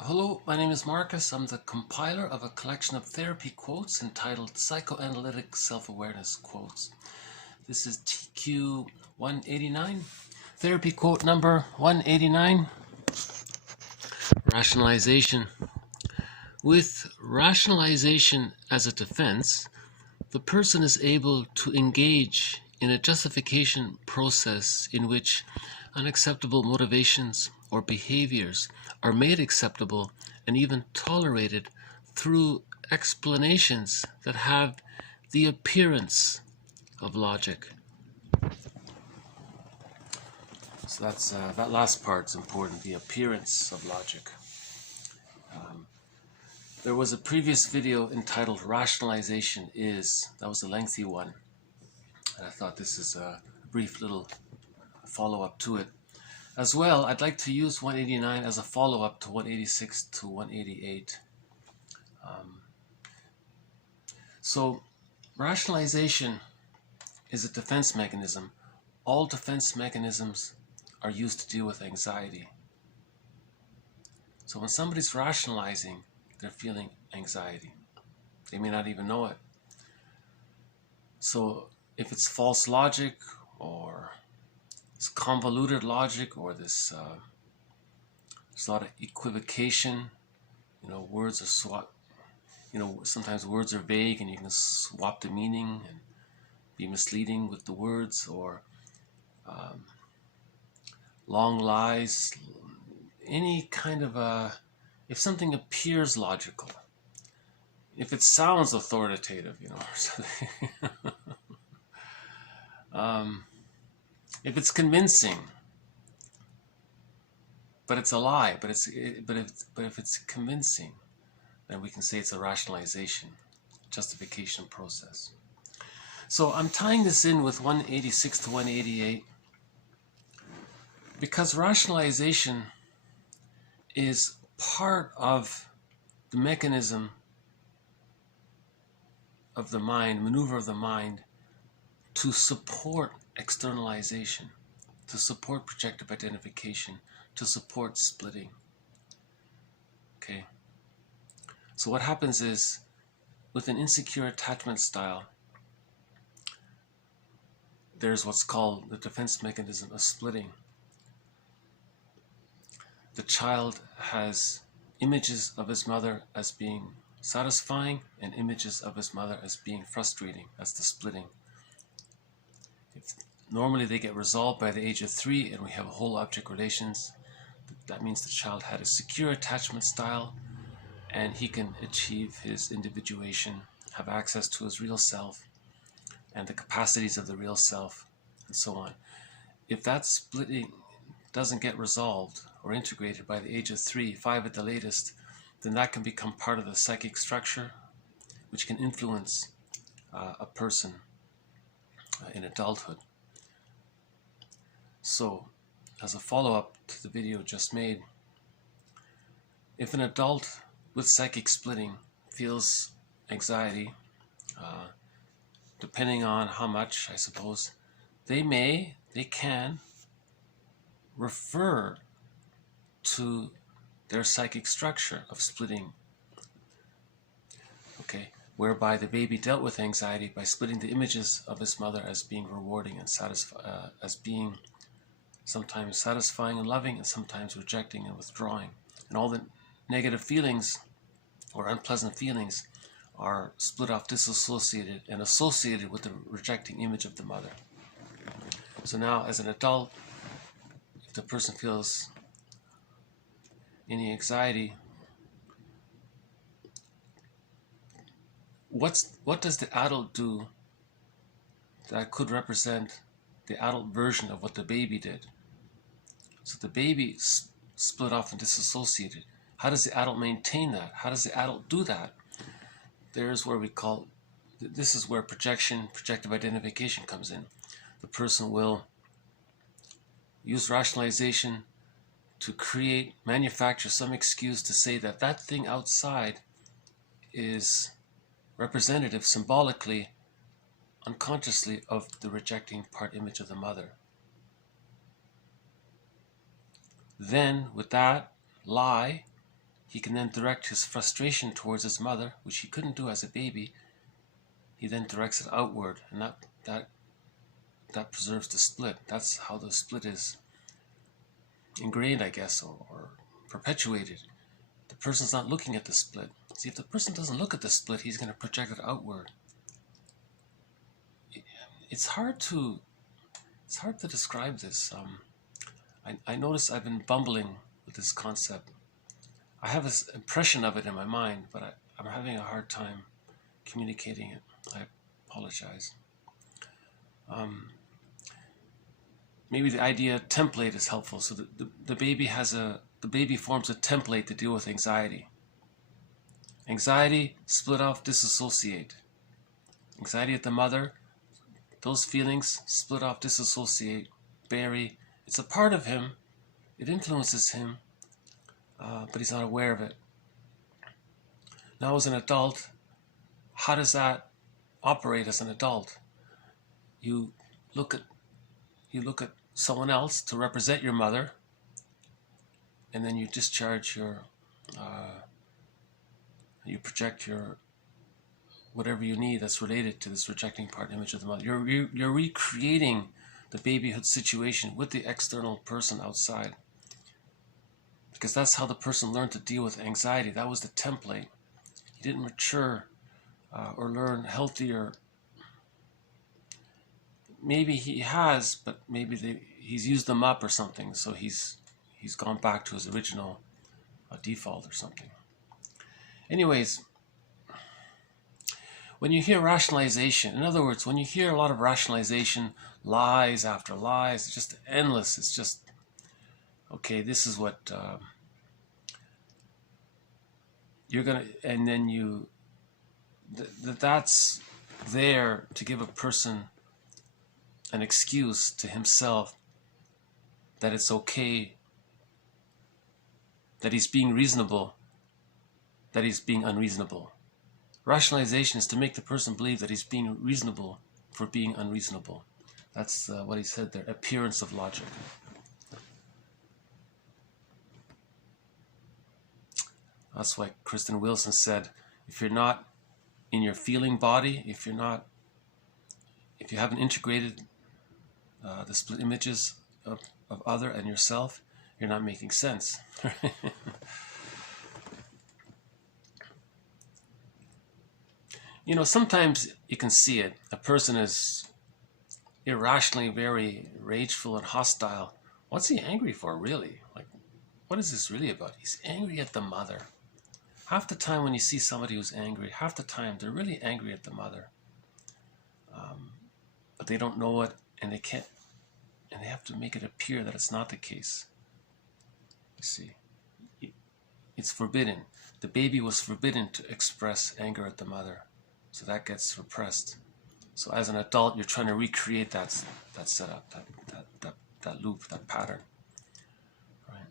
Hello, my name is Marcus. I'm the compiler of a collection of therapy quotes entitled Psychoanalytic Self-Awareness Quotes. This is TQ 189. Therapy quote number 189. Rationalization. With rationalization as a defense, the person is able to engage in a justification process in which unacceptable motivations or behaviors are made acceptable and even tolerated through explanations that have the appearance of logic. So that's that last part's important, the appearance of logic. There was a previous video entitled Rationalization Is. That was a lengthy one. And I thought this is a brief little follow-up to it. As well, I'd like to use 189 as a follow-up to 186 to 188. So, rationalization is a defense mechanism. All defense mechanisms are used to deal with anxiety. So when somebody's rationalizing, they're feeling anxiety. They may not even know it. So if it's false logic or it's convoluted logic or there's a lot of equivocation, words are sometimes words are vague and you can swap the meaning and be misleading with the words, or long lies, any kind of if something appears logical, if it sounds authoritative, or something, if it's convincing, but it's a lie, but if it's convincing, then we can say it's a rationalization, justification process. So I'm tying this in with 186 to 188 because rationalization is part of the mechanism of the mind, maneuver of the mind, to support externalization, to support projective identification, to support splitting. Okay? So what happens is, with an insecure attachment style, there's what's called the defense mechanism of splitting. The child has images of his mother as being satisfying and images of his mother as being frustrating. That's the splitting. Normally they get resolved by the age of 3 and we have whole object relations. That means the child had a secure attachment style and he can achieve his individuation, have access to his real self and the capacities of the real self, and so on. If that splitting doesn't get resolved or integrated by the age of 3, 5 at the latest, then that can become part of the psychic structure, which can influence a person in adulthood. So, as a follow-up to the video just made, if an adult with psychic splitting feels anxiety, depending on how much, I suppose, they can refer to their psychic structure of splitting, okay, whereby the baby dealt with anxiety by splitting the images of his mother as being rewarding and as being sometimes satisfying and loving and sometimes rejecting and withdrawing. And all the negative feelings or unpleasant feelings are split off, disassociated, and associated with the rejecting image of the mother. So now, as an adult, if the person feels any anxiety, what does the adult do that could represent the adult version of what the baby did? So the baby split off and disassociated. How does the adult maintain that? How does the adult do that? There's where this is where projective identification comes in. The person will use rationalization to manufacture some excuse to say that that thing outside is representative symbolically, unconsciously, of the rejecting part image of the mother. Then, with that lie, he can then direct his frustration towards his mother, which he couldn't do as a baby. He then directs it outward, and that preserves the split. That's how the split is ingrained, I guess, or perpetuated. The person's not looking at the split. See, if the person doesn't look at the split, he's going to project it outward. It's hard to describe this. I notice I've been bumbling with this concept. I have this impression of it in my mind, but I'm having a hard time communicating it. I apologize. Maybe the idea template is helpful. So the baby forms a template to deal with anxiety. Anxiety, split off, disassociate. Anxiety at the mother, those feelings, split off, disassociate, bury. It's a part of him. It influences him, but he's not aware of it. Now as an adult, how does that operate as an adult? You look at someone else to represent your mother, and then you discharge you project your whatever you need that's related to this rejecting part image of the mother. You're recreating the babyhood situation with the external person outside, because that's how the person learned to deal with anxiety. That was the template. He didn't mature or learn healthier. Maybe he has, but maybe he's used them up or something, so he's gone back to his original default or something. Anyways, when you hear rationalization, in other words, when you hear a lot of rationalization, lies after lies, it's just endless. It's just, okay, this is what you're going to, and then that's there to give a person an excuse to himself that it's okay, that he's being reasonable, that he's being unreasonable. Rationalization is to make the person believe that he's being reasonable for being unreasonable. That's what he said there, appearance of logic. That's why Kristen Wilson said, if you're not in your feeling body, if you haven't integrated the split images of other and yourself, you're not making sense. You know, sometimes you can see it. A person is irrationally very rageful and hostile. What's he angry for, really? Like, what is this really about? He's angry at the mother. Half the time when you see somebody who's angry, half the time they're really angry at the mother. But they don't know it, and they can't, and they have to make it appear that it's not the case. You see, it's forbidden. The baby was forbidden to express anger at the mother, so that gets repressed. So as an adult, you're trying to recreate that setup, that loop, that pattern, right?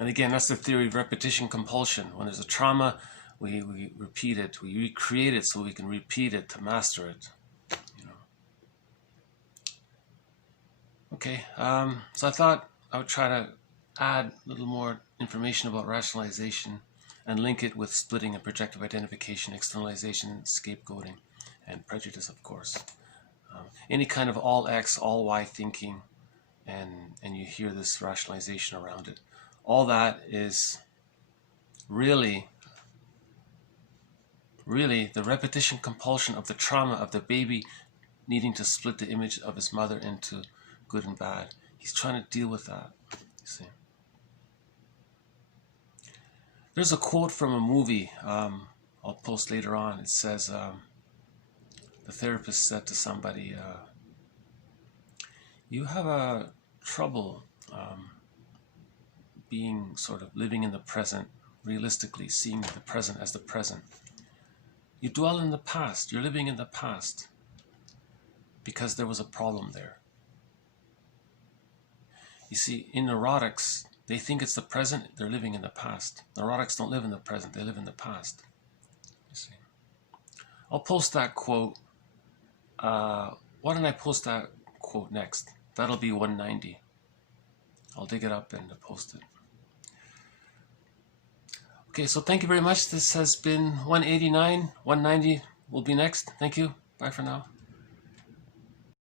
And again, that's the theory of repetition compulsion. When there's a trauma, we repeat it, we recreate it so we can repeat it to master it. Okay, so I thought I would try to add a little more information about rationalization and link it with splitting and projective identification, externalization, scapegoating, and prejudice, of course. Any kind of all X, all Y thinking, and you hear this rationalization around it. All that is really the repetition compulsion of the trauma of the baby needing to split the image of his mother into good and bad. He's trying to deal with that, you see. There's a quote from a movie I'll post later on. It says, the therapist said to somebody, you have a trouble being sort of living in the present, realistically seeing the present as the present. You dwell in the past. You're living in the past because there was a problem there. You see, in neurotics, they think it's the present, they're living in the past. Neurotics don't live in the present, they live in the past. You see. I'll post that quote. Why don't I post that quote next? That'll be 190. I'll dig it up and post it. Okay, so thank you very much. This has been 189. 190 will be next. Thank you. Bye for now.